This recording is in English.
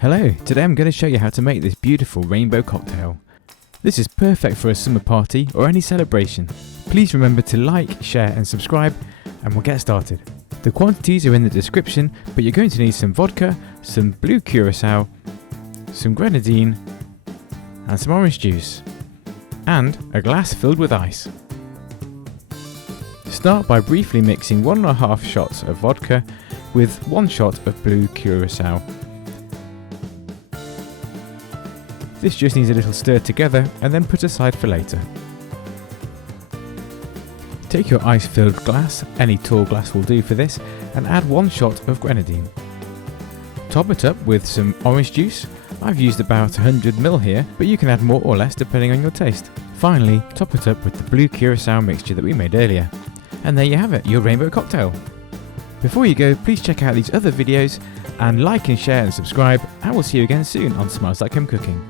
Hello, today I'm going to show you how to make this beautiful rainbow cocktail. This is perfect for a summer party or any celebration. Please remember to like, share and subscribe and we'll get started. The quantities are in the description, but you're going to need some vodka, some Blue Curaçao, some Grenadine and some orange juice, and a glass filled with ice. Start by briefly mixing 1.5 shots of vodka with 1 shot of Blue Curaçao. This just needs a little stir together and then put aside for later. Take your ice-filled glass, any tall glass will do for this, and add 1 shot of Grenadine. Top it up with some orange juice. I've used about 100ml here, but you can add more or less depending on your taste. Finally, top it up with the Blue Curaçao mixture that we made earlier. And there you have it, your rainbow cocktail. Before you go, please check out these other videos and like and share and subscribe, and we'll see you again soon on Smiles Like I'm Cooking.